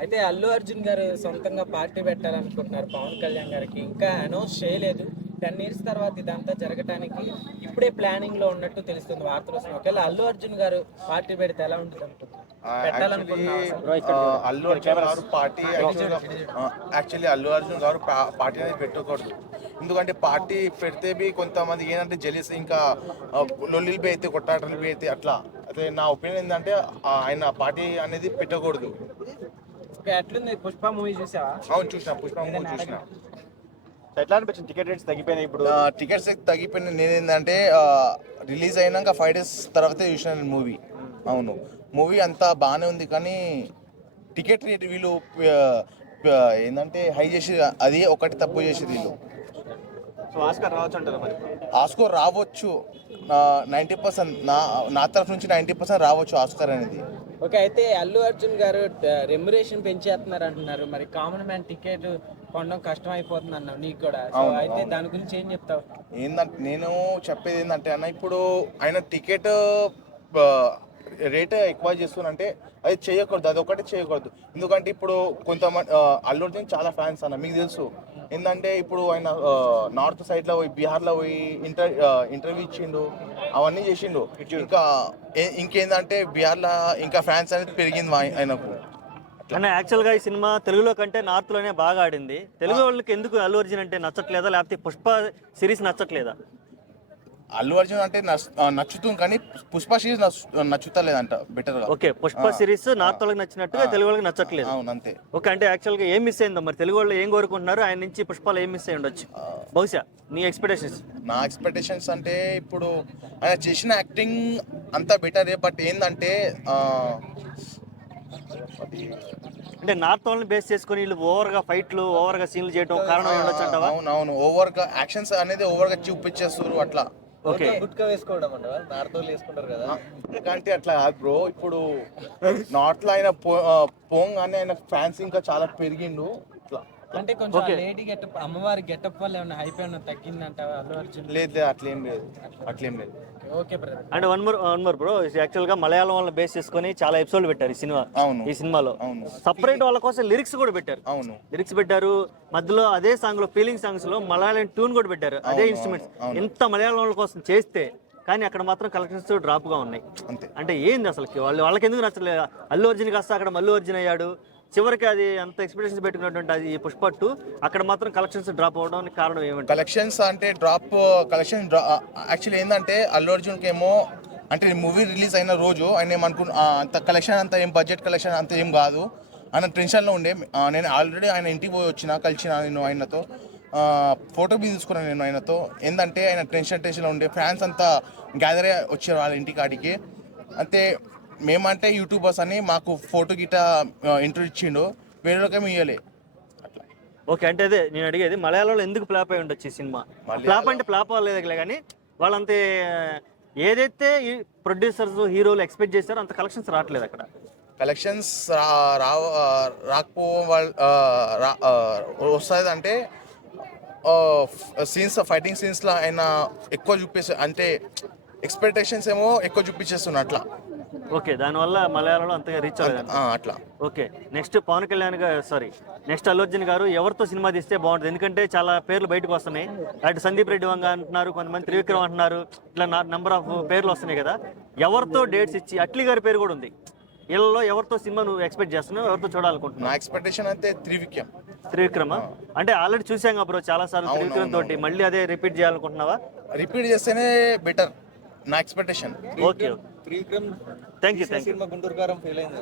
అయితే అల్లు అర్జున్ గారు సొంతంగా పార్టీ పెట్టాలనుకుంటున్నారు పవన్ కళ్యాణ్ గారికి. ఇంకా అనౌన్స్ చేయలేదు. 10 years తర్వాత ఇదంతా జరగటానికి ఇప్పుడే ప్లానింగ్ లో ఉన్నట్టు తెలుస్తుంది వార్తలు వస్తున్నాయి. ఒకవేళ అల్లు అర్జున్ గారు పార్టీ పెడితే ఎలా ఉంటుంది అనుకుంటున్నారు? అల్లు అర్జున్ గారు పార్టీ యాక్చువల్లీ అల్లు అర్జున్ గారు పార్టీ అనేది పెట్టకూడదు. ఎందుకంటే పార్టీ పెడితే కొంతమంది ఏంటంటే జెలిస్ ఇంకా లొల్లిలు బి అయితే కొట్టాటలు బి అయితే అట్లా. అదే నా ఒపీనియన్ ఏంటంటే ఆయన పార్టీ అనేది పెట్టకూడదు. ఎట్లుంది పుష్ప మూవీ చూసావా? అవును చూసిన, పుష్ప మూవీ చూసిన. ఎట్లా అనిపించింది? టికెట్ రేట్స్ తగ్గిపోయినాయి ఇప్పుడు. టికెట్స్ తగ్గిపోయినాయి. నేనేంటంటే రిలీజ్ అయినాక 5 days తర్వాతే చూసిన నేను మూవీ. అవును, మూవీ అంతా బాగానే ఉంది కానీ టికెట్ రేట్ వీళ్ళు ఏంటంటే హై చేసి అది ఒకటి తప్పు చేసి వీళ్ళు. సో ఆస్కార్ రావచ్చు అంటారా మరి? ఆస్కార్ రావచ్చు, 90% నా తరఫు నుంచి 90% రావచ్చు ఆస్కార్ అనేది. ఓకే, అయితే అల్లు అర్జున్ గారు రెమ్యురేషన్ పెంచేస్తున్నారు అంటున్నారు. మరి కామన్ మ్యాన్ టికెట్ కొనడం కష్టం అయిపోతుంది అన్నావు నీకు కూడా. అయితే దాని గురించి ఏం చెప్తావు? ఏంటంటే నేను చెప్పేది ఏంటంటే అన్న, ఇప్పుడు ఆయన టికెట్ రేట్ ఎక్కువ చేస్తున్నంటే అది చేయకూడదు, అది ఒకటి చేయకూడదు. ఎందుకంటే ఇప్పుడు కొంతమంది అల్లు అర్జున్ చాలా ఫ్యాన్స్ అన్న, మీకు తెలుసు. ఏంటంటే ఇప్పుడు ఆయన నార్త్ సైడ్లో పోయి బీహార్లో పోయి ఇంటర్వ్యూ ఇచ్చిండు, అవన్నీ చేసిండు. ఇంకేందంటే బీహార్లో ఇంకా ఫ్యాన్స్ అనేది పెరిగింది ఆయనకు. కానీ యాక్చువల్గా ఈ సినిమా తెలుగులో కంటే నార్త్లోనే బాగా ఆడింది. తెలుగు వాళ్ళకి ఎందుకు అల్లు అర్జున్ అంటే నచ్చట్లేదా, లేకపోతే పుష్ప సిరీస్ నచ్చట్లేదా? అల్లు అర్జున్ అంటే నచ్చుతుంది కానీ పుష్ప సిరీస్ నచ్చుతలేదంట బెటర్ గా. ఓకే, పుష్ప సిరీస్ నార్త్ వాళ్ళకి నచ్చినట్టుగా తెలుగు వాళ్ళకి నచ్చట్లేదు. అవును అంతే. ఓకే, అంటే యాక్చువల్గా ఏం మిస్ అయిందో మరి? తెలుగు వాళ్ళు ఏం కోరుకుంటున్నారు ఆయన నుంచి? పుష్పలో ఏం మిస్ అయ్యి ఉండొచ్చు బహుశా నీ ఎక్స్పెక్టేషన్స్? నా ఎక్స్పెక్టేషన్స్ అంటే ఇప్పుడు ఆయన చేసిన యాక్టింగ్ అంతా బెటరే, బట్ ఏంటంటే అంటే నార్త్ వాళ్ళని బేస్ చేసుకుని వీళ్ళు ఓవర్గా ఫైట్లు ఓవర్గా సీన్లు చేయడం కారణం ఉండొచ్చు అంటావా? అవునవును, ఓవర్గా యాక్షన్స్ అనేది ఓవర్గా చూపించేస్తారు అట్లా. ఓకే, గుట్కా వేసుకోవడం అంటావా? నార్త్ వాళ్ళు వేసుకుంటారు కదా అంటే అట్లా కాదు బ్రో. ఇప్పుడు నార్త్ లో ఆయన పోంగానే ఆయన ఫ్యాన్స్ ఇంకా చాలా పెరిగిండు ఇట్లా. అంటే కొంచెం లేడీ గెటప్, అమ్మవారి గెటప్ వల్ల ఏమన్నా హైప్ ఏమన్నా తగ్గిందంటావా అల్లు అర్జున్? లేదు, అట్లేం లేదు. Okay brother. అంటే వన్ మోర్ బ్రో, యాక్చువల్ గా మలయాళం వాళ్ళని బేస్ చేసుకుని చాలా ఎపిసోడ్లు పెట్టారు ఈ సినిమా. అవును, ఈ సినిమాలో అవును సపరేట్ వాళ్ళ కోసం లిరిక్స్ కూడా పెట్టారు. అవును, లిరిక్స్ పెట్టారు. మధ్యలో అదే సాంగ్ లో ఫీలింగ్ సాంగ్స్ లో మలయాళం ట్యూన్ కూడా పెట్టారు, అదే ఇన్స్ట్రుమెంట్స్. ఎంత మలయాళం వాళ్ళ కోసం చేస్తే కానీ అక్కడ మాత్రం కలెక్షన్స్ డ్రాప్ గా ఉన్నాయి. అంటే ఏంది అసలు వాళ్ళకి ఎందుకు నచ్చలేదు? అల్లు అర్జున్ కాస్త అక్కడ మల్లు అర్జున్ అయ్యాడు. చివరికి అది అంత ఎక్స్పెక్టేషన్స్ పెట్టుకున్నటువంటి అది పుష్ప 2 అక్కడ మాత్రం కలెక్షన్స్ డ్రాప్ అవడానికి కారణం ఏమంటే? కలెక్షన్స్ అంటే యాక్చువల్లీ ఏంటంటే అల్లు అర్జున్కి ఏమో అంటే మూవీ రిలీజ్ అయిన రోజు ఆయన అంత కలెక్షన్ అంత ఏం బడ్జెట్ కలెక్షన్ అంత ఏం కాదు. ఆయన టెన్షన్లో ఉండే. నేను ఆల్రెడీ ఆయన ఇంటికి పోయి కలిసిన నేను ఆయనతో ఫోటో బీ తీసుకున్నాను నేను ఆయనతో. ఏంటంటే ఆయన టెన్షన్లో ఉండే. ఫ్యాన్స్ అంతా గ్యాదర్ వచ్చారు వాళ్ళ ఇంటికి ఆడికి. అంటే మేమంటే యూట్యూబర్స్ అని మాకు ఫోటో గిట్ట ఇంటర్వ్యూ ఇచ్చిండు, వేరే రకం ఇవ్వలే అట్లా. ఓకే, అంటే అదే నేను అడిగేది, మలయాళంలో ఎందుకు ఫ్లాప్ అయి ఉండొచ్చు ఈ సినిమా? ఫ్లాప్ అంటే ఫ్లాప్ అవ్వలేదులే కానీ వాళ్ళంతే ఏదైతే ఈ ప్రొడ్యూసర్స్ హీరోలు ఎక్స్పెక్ట్ చేశారో అంత కలెక్షన్స్ రావట్లేదు అక్కడ. కలెక్షన్స్ రాకపోవడం వస్తుంది అంటే ఫైటింగ్ సీన్స్లో ఆయన ఎక్కువ చూపిస్తారు, అంటే ఎక్స్పెక్టేషన్స్ ఏమో ఎక్కువ చూపించేస్తున్నా అట్లా. ఓకే, దానివల్ల మలయాళంలో అంతగా రీచ్ అవ్వలేదు అట్లా. ఓకే, నెక్స్ట్ పవన్ కళ్యాణ్ గారు నెక్స్ట్ అల్లు అర్జున్ గారు ఎవరితో సినిమా తీస్తే బాగుంటుంది? ఎందుకంటే చాలా పేర్లు బయటకు వస్తున్నాయి. అటు సందీప్ రెడ్డి వంగ అంటున్నారు, కొంతమంది త్రివిక్రమ్ అంటున్నారు, ఇట్లా నెంబర్ ఆఫ్ పేర్లు వస్తున్నాయి కదా. ఎవరితో డేట్స్ ఇచ్చి, అట్లీ గారి పేరు కూడా ఉంది. వీళ్ళలో ఎవరితో సినిమా నువ్వు ఎక్స్పెక్ట్ చేస్తున్నావు, ఎవరితో చూడాలనుకుంటున్నావు? నా ఎక్స్పెక్టేషన్ అయితే త్రివిక్రమ్. అంటే ఆల్రెడీ చూసాం బ్రో చాలా సార్లు త్రివిక్రమ్ తోటి, మళ్ళీ అదే రిపీట్ చేయాలనుకుంటున్నావా? రిపీట్ చేస్తేనే బెటర్ నా expectation. Okay, thank you. Cinema Guntur కారం ఫెయిల్ అయింది.